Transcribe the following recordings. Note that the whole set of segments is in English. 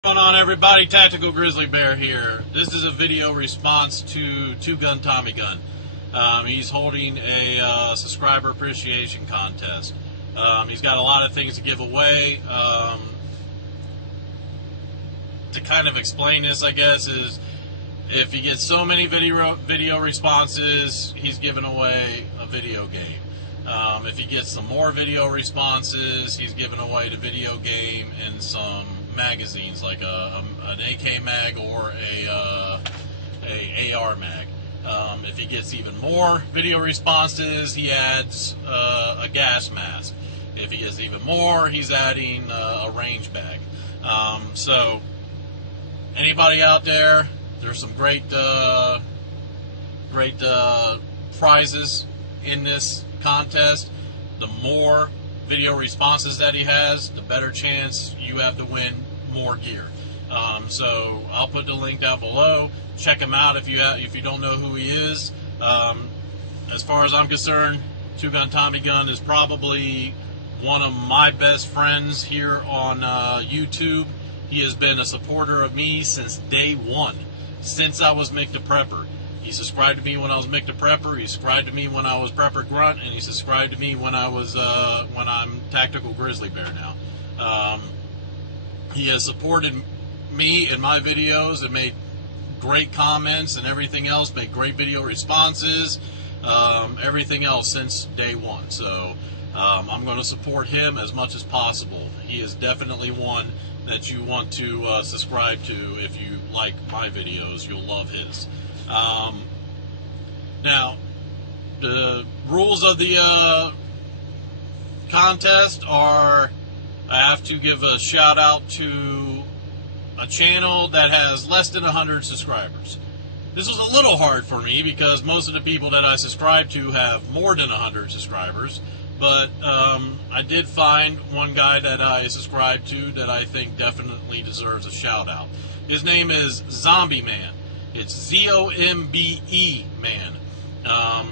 What's going on, everybody? Tactical Grizzly Bear here. This is a video response to 2-Gun Tommy Gun. He's holding a subscriber appreciation contest. He's got a lot of things to give away. To kind of explain this, I guess, is if he gets so many video responses, he's giving away a video game. If he gets some more video responses, he's giving away the video game and some magazines like an AK mag or a AR mag. If he gets even more video responses, he adds a gas mask. If he gets even more, he's adding a range bag. So anybody out there, there's some great prizes in this contest. The more video responses that he has, the better chance you have to win more gear. So I'll put the link down below. Check him out if you don't know who he is. As far as I'm concerned, 2-Gun Tommy Gun is probably one of my best friends here on YouTube. He has been a supporter of me since day one, since I was Mick the Prepper. He subscribed to me when I was Mick the Prepper. He subscribed to me when I was Prepper Grunt, and he subscribed to me when I'm Tactical Grizzly Bear now. He has supported me in my videos and made great comments and everything else, made great video responses, everything else since day one. So I'm going to support him as much as possible. He is definitely one that you want to subscribe to. If you like my videos, you'll love his. Now, the rules of the contest are, I have to give a shout out to a channel that has less than 100 subscribers. This was a little hard for me because most of the people that I subscribe to have more than 100 subscribers, but I did find one guy that I subscribe to that I think definitely deserves a shout out. His name is Zombie Man. It's Z-O-M-B-E Man.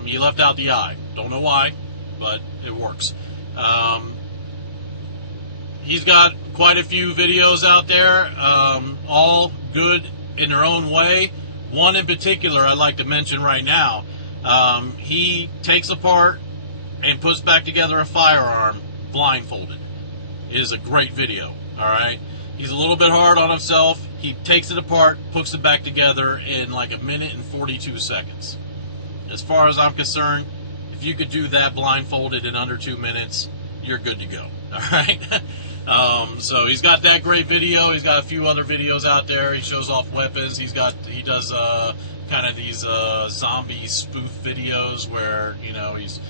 He left out the I. Don't know why, but it works. He's got quite a few videos out there, all good in their own way. One in particular I'd like to mention right now. He takes apart and puts back together a firearm blindfolded. It is a great video, alright? He's a little bit hard on himself. He takes it apart, puts it back together in like 1 minute and 42 seconds. As far as I'm concerned, if you could do that blindfolded in under 2 minutes, you're good to go. Alright? So he's got that great video. He's got a few other videos out there. He shows off weapons. He does kind of these zombie spoof videos where, he's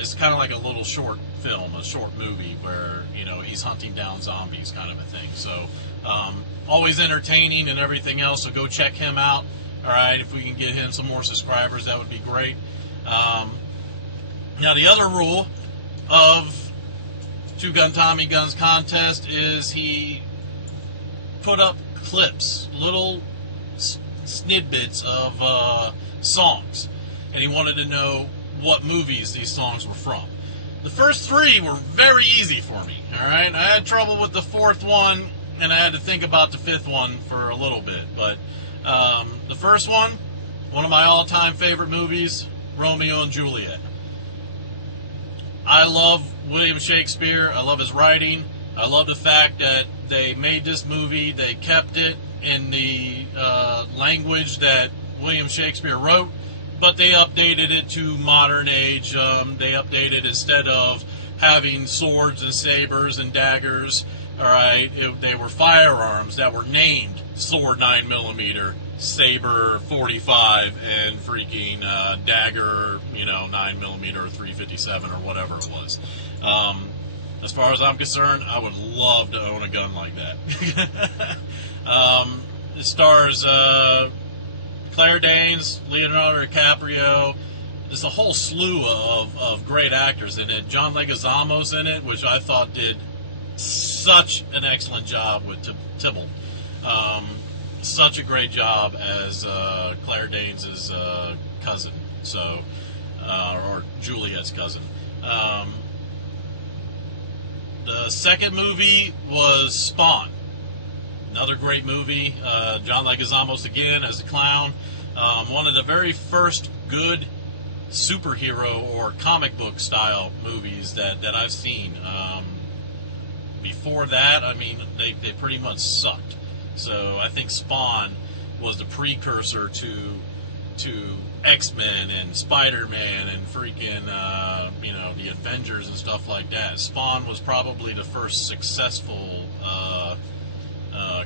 it's kind of like a little short film, a short movie where, he's hunting down zombies kind of a thing. So, always entertaining and everything else, so go check him out. Alright, if we can get him some more subscribers, that would be great. Now, the other rule of 2-Gun Tommy Gun's contest is he put up clips, little snippets of songs, and he wanted to know what movies these songs were from. The first 3 were very easy for me, alright? I had trouble with the 4th one, and I had to think about the 5th one for a little bit, but the first one of my all-time favorite movies, Romeo and Juliet. I love William Shakespeare. I love his writing. I love the fact that they made this movie, they kept it in the language that William Shakespeare wrote, but they updated it to modern age. They updated, instead of having swords and sabers and daggers, alright, they were firearms that were named sword 9mm, saber 45, and freaking dagger, 9mm or 357 or whatever it was. As far as I'm concerned, I would love to own a gun like that. It stars Claire Danes, Leonardo DiCaprio. There's a whole slew of great actors in it. John Leguizamo's in it, which I thought did such an excellent job with Tybalt. Such a great job as Claire Danes' cousin, so or Juliet's cousin. The second movie was Spawn. another great movie. John Leguizamo's again as a clown. One of the very first good superhero or comic book style movies that I've seen. Before that, I mean, they pretty much sucked. So I think Spawn was the precursor to X-Men and Spider-Man and freaking, the Avengers and stuff like that. Spawn was probably the first successful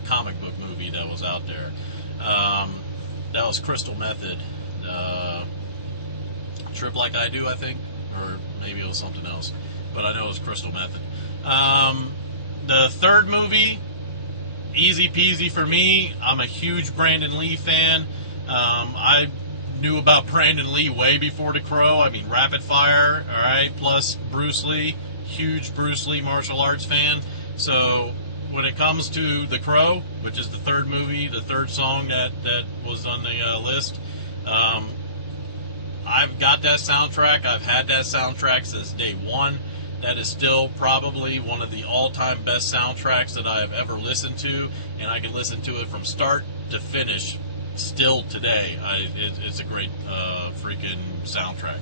comic book movie that was out there. That was Crystal Method. Trip Like I Do, I think. Or maybe it was something else. But I know it was Crystal Method. The third movie, easy peasy for me. I'm a huge Brandon Lee fan. I knew about Brandon Lee way before The Crow. I mean, Rapid Fire, all right, plus Bruce Lee. Huge Bruce Lee martial arts fan. So when it comes to The Crow, which is the third movie, the third song that was on the list, I've got that soundtrack. I've had that soundtrack since day one. That is still probably one of the all-time best soundtracks that I have ever listened to, and I can listen to it from start to finish still today. It's a great freaking soundtrack.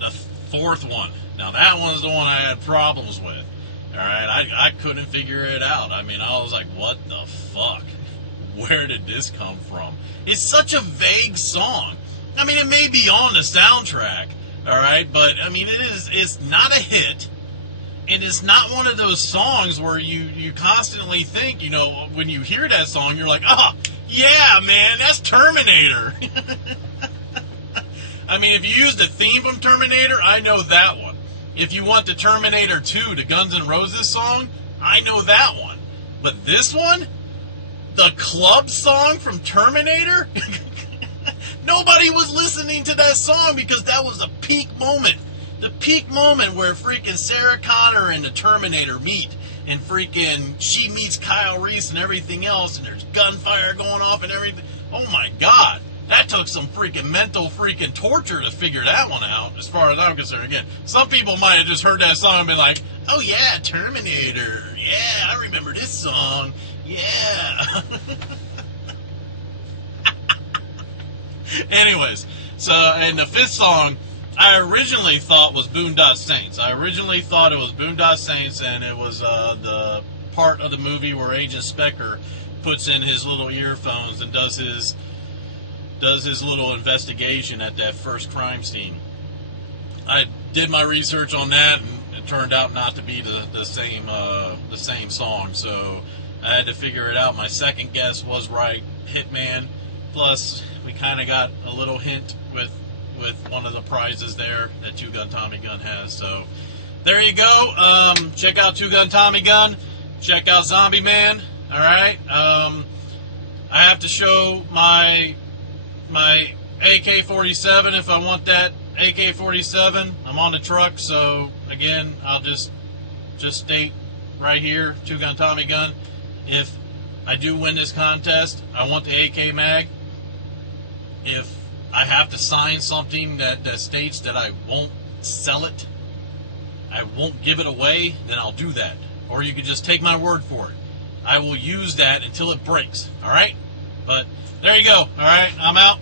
The fourth one. Now, that one's the one I had problems with. All right, I couldn't figure it out. I mean, I was like, what the fuck? Where did this come from? It's such a vague song. I mean, it may be on the soundtrack, all right, but, I mean, it's not a hit, and it's not one of those songs where you constantly think, when you hear that song, you're like, oh, yeah, man, that's Terminator. I mean, if you use the theme from Terminator, I know that one. If you want the Terminator 2, the Guns N' Roses song, I know that one. But this one, the club song from Terminator, nobody was listening to that song because that was a peak moment. The peak moment where freaking Sarah Connor and the Terminator meet, and freaking she meets Kyle Reese and everything else, and there's gunfire going off and everything. Oh my God. That took some freaking mental freaking torture to figure that one out, as far as I'm concerned. Again, some people might have just heard that song and been like, oh yeah, Terminator. Yeah, I remember this song. Yeah. Anyways, so, and the fifth song, I originally thought was Boondock Saints. I originally thought it was Boondock Saints, and it was the part of the movie where Agent Specker puts in his little earphones and does his little investigation at that first crime scene. I did my research on that, and it turned out not to be the same song, so I had to figure it out. My second guess was right, Hitman. Plus, we kind of got a little hint with one of the prizes there that 2-Gun Tommy Gun has. So there you go. Check out 2-Gun Tommy Gun. Check out Zombie Man. All right. I have to show my AK-47 if I want that AK-47. I'm on the truck, so again, I'll just state right here, 2-Gun Tommy Gun. If I do win this contest, I want the AK mag. If I have to sign something that states that I won't sell it, I won't give it away, then I'll do that. Or you can just take my word for it. I will use that until it breaks, all right? But there you go, all right? I'm out.